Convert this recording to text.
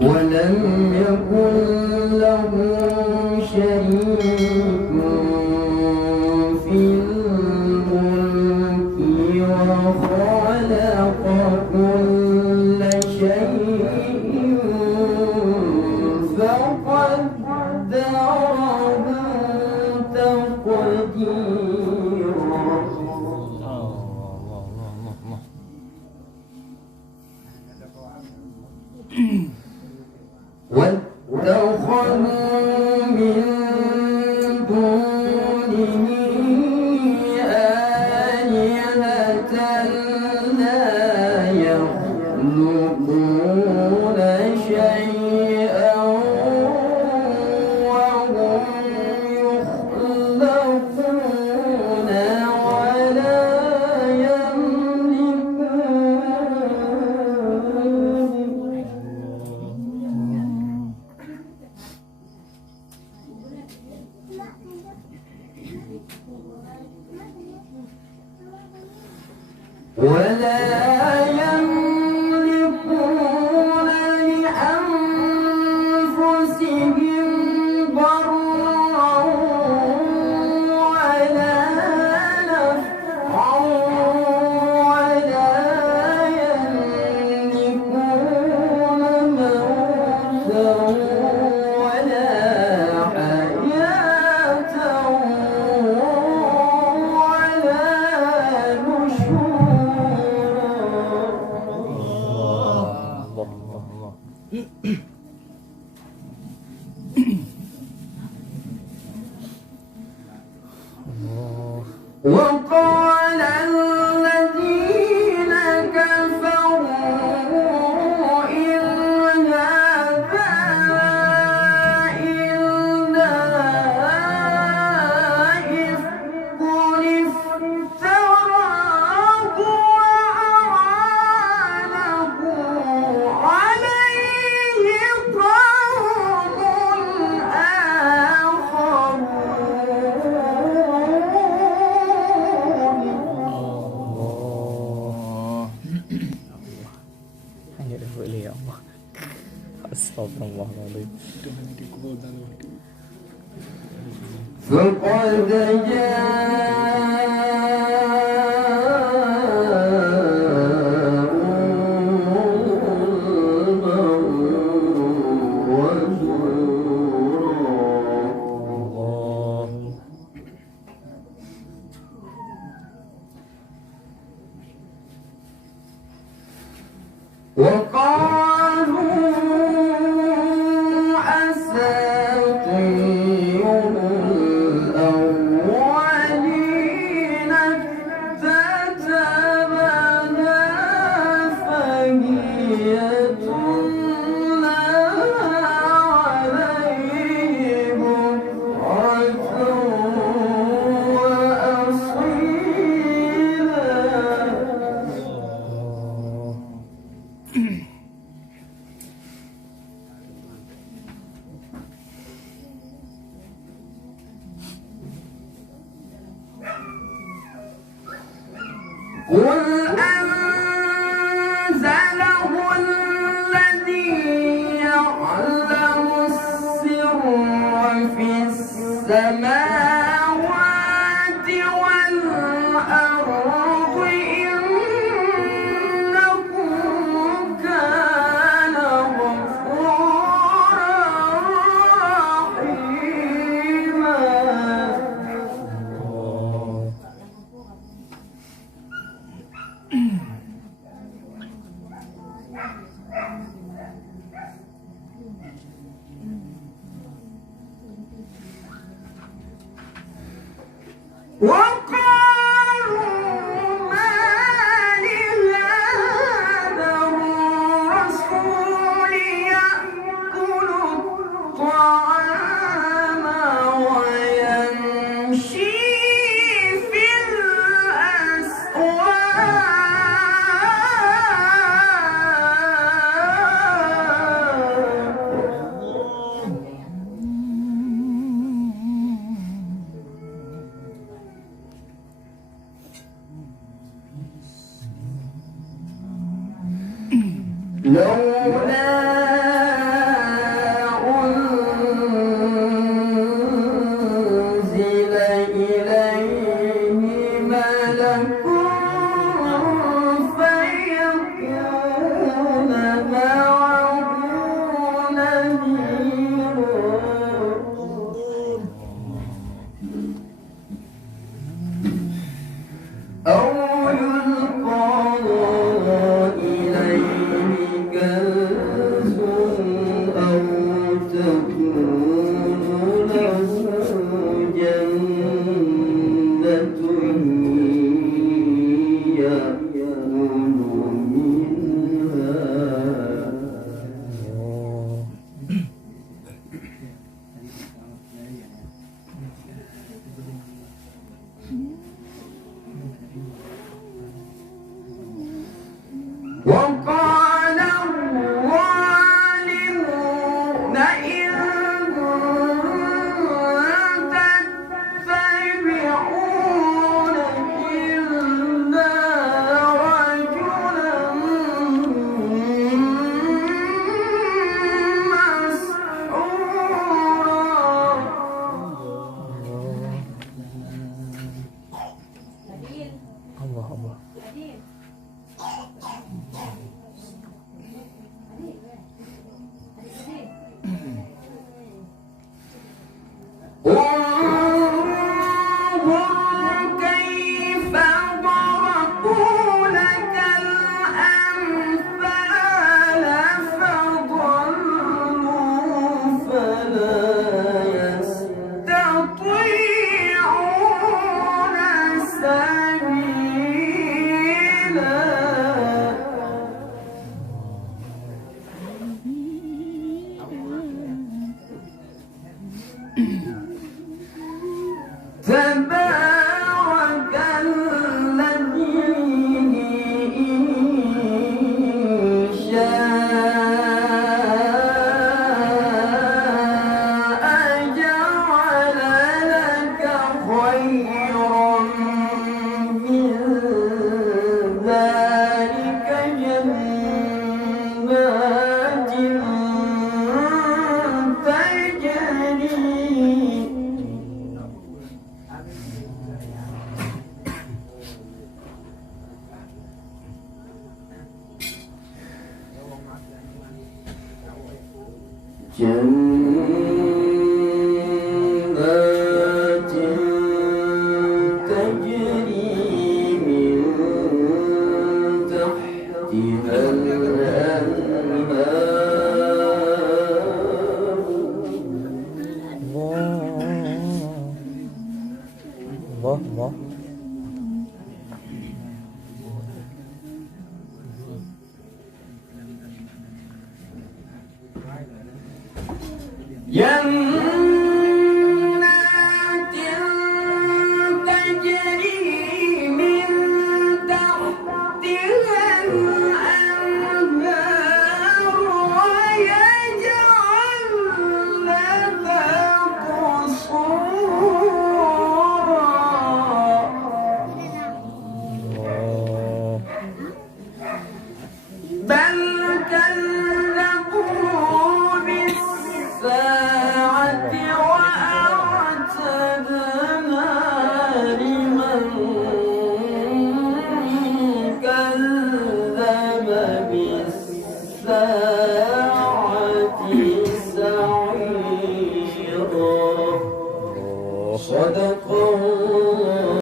ولم يكن له شريك في الملك وخلق كل شيء فقدره تقديرا واتخذوا من دونه آلهة لا يخلقون شيئا وهم يخلقون ولا يملكون لأنفسهم ضرا ولا نفعا ولا يملكون موتا ولا حياة ولا وقال الذين كفروا إن هذا إلا إفك افتراه وأعانه عليه قوم آخرون Ya Allah. Astagfirullahaladzim. فقد وقالوا أساطير الأولين اكتتبها فهي تملى عليه بكرة قل أنزله الذي يعلم السر في السماوات والأرض إنه كان غفورا رحيما وقالوا ما لهذا الرسول يأكل الطعام ويمشي في الأسواق لولا أنزل إليه ملك فيكون معه نذيرا أو يلقى إليه كنز أو تكون له جنة يأكل منها وقال الظالمون إن تتبعون إلا رجلا مسحورا الله الله انظر كيف ضربوا لك الأمثال فضلوا فلا يستطيعون سبيلا تبارك الذي إن شاء جعل لك خيرا من ذلك جنات تجري جنات تجري من تحتها الأنهار الله الله ينبع